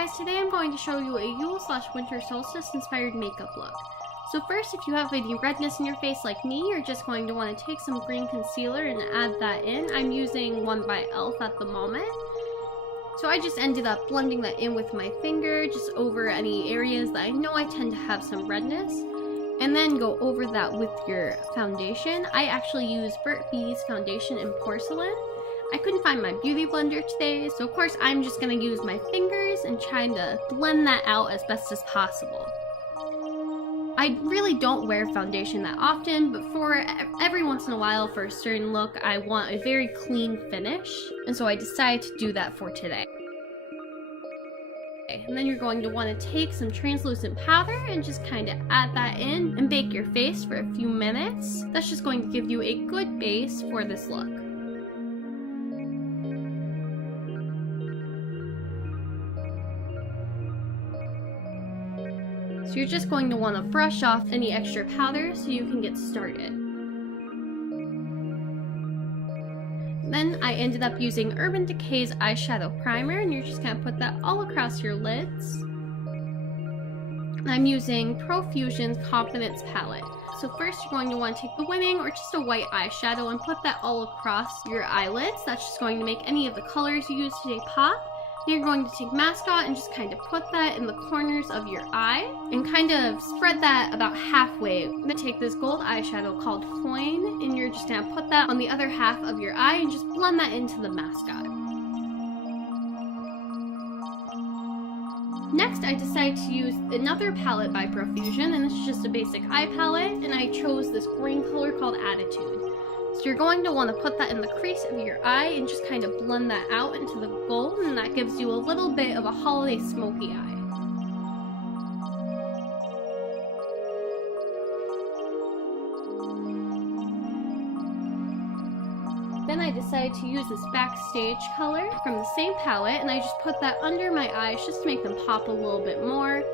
guys, today I'm going to show you a Yule/winter solstice inspired makeup look. So first, if you have any redness in your face like me, you're just going to want to take some green concealer and add that in. I'm using one by e.l.f. at the moment. So I just ended up blending that in with my finger, just over any areas that I know I tend to have some redness. And then go over that with your foundation. I actually use Britches foundation in porcelain. I couldn't find my beauty blender today, so of course I'm just going to use my fingers and trying to blend that out as best as possible. I really don't wear foundation that often, but for every once in a while for a certain look, I want a very clean finish, and so I decided to do that for today. And then you're going to want to take some translucent powder and just kind of add that in and bake your face for a few minutes. That's just going to give you a good base for this look. So you're just going to want to brush off any extra powder so you can get started. Then I ended up using Urban Decay's eyeshadow primer, and you're just going to put that all across your lids. I'm using Profusion's Confidence palette. So first you're going to want to take the winning or just a white eyeshadow and put that all across your eyelids. That's just going to make any of the colors you use today pop. You're going to take mascot and just kind of put that in the corners of your eye and kind of spread that about halfway. Then take this gold eyeshadow called Coin and you're just going to put that on the other half of your eye and just blend that into the mascot. Next, I decided to use another palette by Profusion, and this is just a basic eye palette, and I chose this green color called Attitude. So you're going to want to put that in the crease of your eye and just kind of blend that out into the gold, and that gives you a little bit of a holiday smoky eye. Then I decided to use this Backstage color from the same palette, and I just put that under my eyes just to make them pop a little bit more.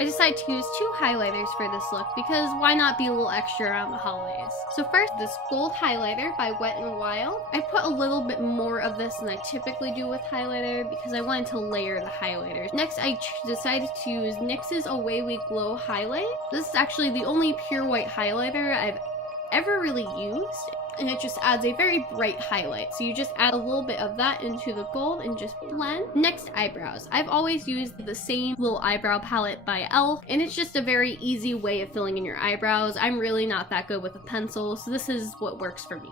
I decided to use two highlighters for this look because why not be a little extra around the holidays. So first, this gold highlighter by Wet n Wild. I put a little bit more of this than I typically do with highlighter because I wanted to layer the highlighters. Next, I decided to use NYX's Away We Glow highlight. This is actually the only pure white highlighter I've ever really used, and it just adds a very bright highlight. So you just add a little bit of that into the gold and just blend. Next, eyebrows. I've always used the same little eyebrow palette by e.l.f. and it's just a very easy way of filling in your eyebrows. I'm really not that good with a pencil, so this is what works for me.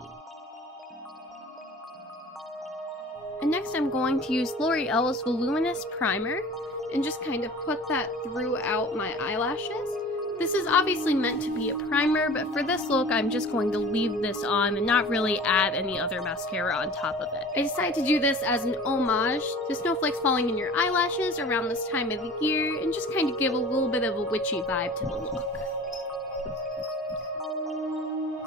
And next I'm going to use L'Oreal's Voluminous Primer and just kind of put that throughout my eyelashes. This is obviously meant to be a primer, but for this look, I'm just going to leave this on and not really add any other mascara on top of it. I decided to do this as an homage to snowflakes falling in your eyelashes around this time of the year and just kind of give a little bit of a witchy vibe to the look.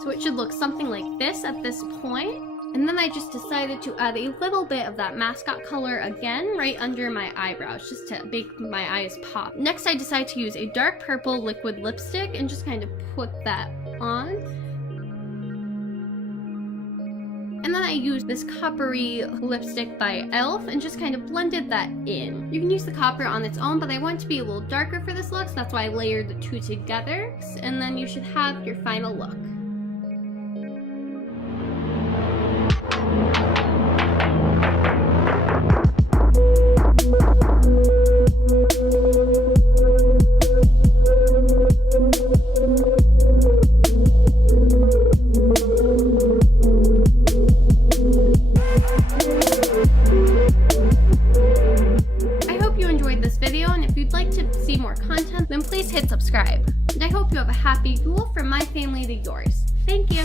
So it should look something like this at this point. And then I just decided to add a little bit of that mascot color again right under my eyebrows just to make my eyes pop. Next, I decided to use a dark purple liquid lipstick and just kind of put that on. And then I used this coppery lipstick by e.l.f. and just kind of blended that in. You can use the copper on its own, but I want it to be a little darker for this look, so that's why I layered the two together. And then you should have your final look. More content, then please hit subscribe. And I hope you have a happy Yule from my family to yours. Thank you!